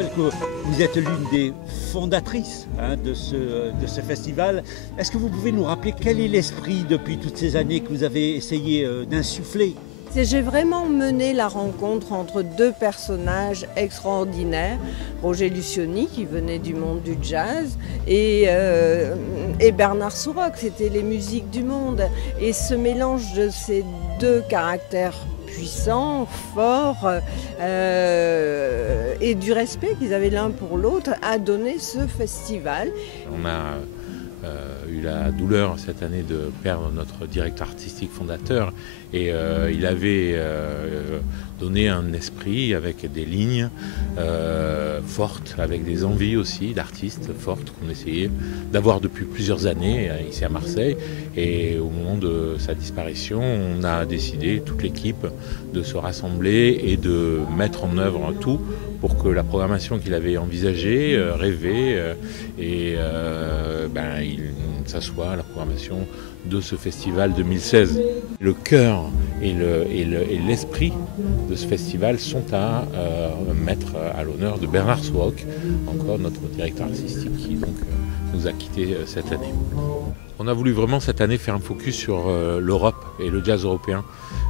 rappelle que vous êtes l'une des fondatrices de ce festival. Est-ce que vous pouvez nous rappeler quel est l'esprit depuis toutes ces années que vous avez essayé d'insuffler? J'ai vraiment mené la rencontre entre deux personnages extraordinaires, Roger Lucioni qui venait du monde du jazz et Bernard Sourock, c'était les musiques du monde. Et ce mélange de ces deux caractères puissants, forts et du respect qu'ils avaient l'un pour l'autre a donné ce festival. On a eu la douleur cette année de perdre notre directeur artistique fondateur et il avait donné un esprit avec des lignes fortes, avec des envies aussi d'artistes fortes qu'on essayait d'avoir depuis plusieurs années ici à Marseille. Et au moment de sa disparition, on a décidé, toute l'équipe, de se rassembler et de mettre en œuvre tout pour que la programmation qu'il avait envisagée, rêvée, ça soit la programmation de ce festival 2016. Le cœur et l'esprit de ce festival sont à mettre à l'honneur de Bernard Sourock, encore notre directeur artistique qui donc nous a quittés cette année. On a voulu vraiment cette année faire un focus sur l'Europe et le jazz européen.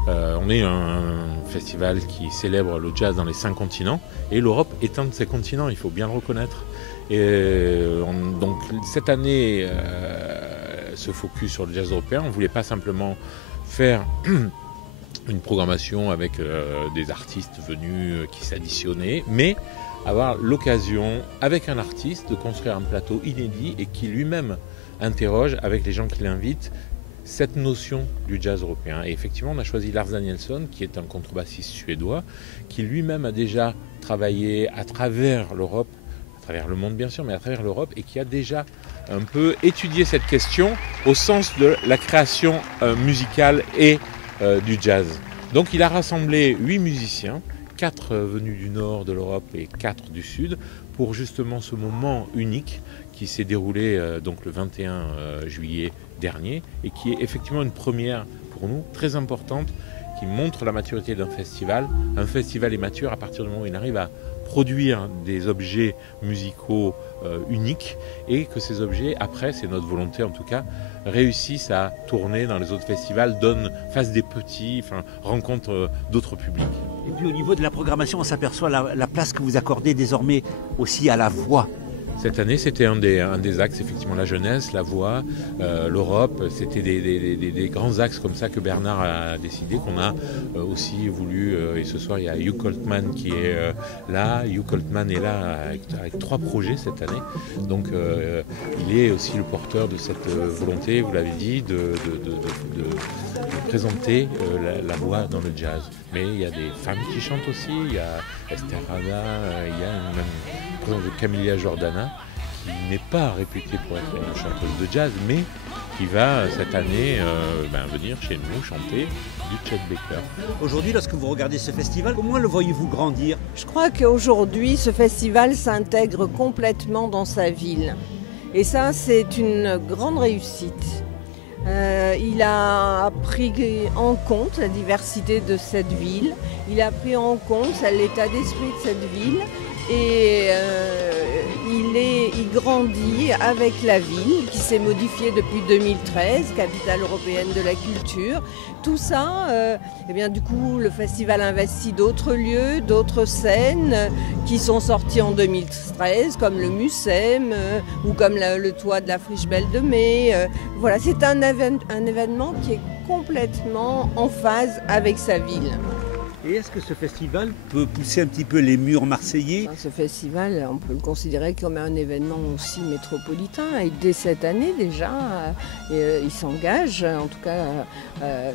On est un festival qui célèbre le jazz dans les 5 continents et l'Europe est un de ces continents, il faut bien le reconnaître. Et donc cette année, ce focus sur le jazz européen, on ne voulait pas simplement faire une programmation avec des artistes venus qui s'additionnaient, mais avoir l'occasion, avec un artiste, de construire un plateau inédit et qui lui-même interroge, avec les gens qui l'invitent, cette notion du jazz européen. Et effectivement, on a choisi Lars Danielsson, qui est un contrebassiste suédois, qui lui-même a déjà travaillé à travers l'Europe, à travers le monde bien sûr, mais à travers l'Europe, et qui a déjà un peu étudié cette question au sens de la création musicale et du jazz. Donc il a rassemblé 8 musiciens, 4 venus du nord de l'Europe et 4 du sud, pour justement ce moment unique qui s'est déroulé donc le 21 juillet dernier et qui est effectivement une première pour nous très importante, qui montre la maturité d'un festival. Un festival est mature à partir du moment où il arrive à produire des objets musicaux uniques et que ces objets, après, c'est notre volonté en tout cas, réussissent à tourner dans les autres festivals, fassent des petits, rencontrent d'autres publics. Et puis au niveau de la programmation, on s'aperçoit la place que vous accordez désormais aussi à la voix. Cette année, c'était un des axes, effectivement, la jeunesse, la voix, l'Europe. C'était des grands axes comme ça que Bernard a décidé, qu'on a aussi voulu. Et ce soir, il y a Hugh Coltman qui est là. Hugh Coltman est là avec 3 projets cette année. Donc, il est aussi le porteur de cette volonté, vous l'avez dit, de présenter la voix dans le jazz. Mais il y a des femmes qui chantent aussi. Il y a Esther Rada, il y a une Camilla Jordana, qui n'est pas réputée pour être une chanteuse de jazz, mais qui va cette année venir chez nous chanter du Chet Baker. Aujourd'hui, lorsque vous regardez ce festival, comment le voyez-vous grandir? Je crois qu'aujourd'hui, ce festival s'intègre complètement dans sa ville. Et ça, c'est une grande réussite. Il a pris en compte la diversité de cette ville, il a pris en compte l'état d'esprit de cette ville et il grandit avec la ville qui s'est modifiée depuis 2013, capitale européenne de la culture. Tout ça, du coup, le festival investit d'autres lieux, d'autres scènes qui sont sorties en 2013, comme le Mucem ou comme le toit de la Friche Belle de Mai. Voilà, c'est un événement qui est complètement en phase avec sa ville. Et est-ce que ce festival peut pousser un petit peu les murs marseillais? Ce festival, on peut le considérer comme un événement aussi métropolitain. Et dès cette année déjà, il s'engage, en tout cas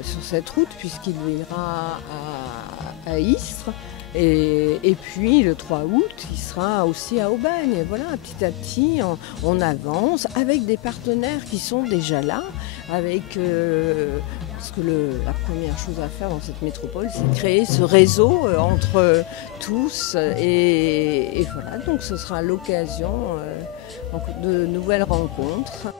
sur cette route, puisqu'il ira à Istres. Et puis le 3 août, il sera aussi à Aubagne. Voilà, petit à petit, on avance avec des partenaires qui sont déjà là, parce que la première chose à faire dans cette métropole, c'est de créer ce réseau entre tous. Et voilà, donc ce sera l'occasion de nouvelles rencontres.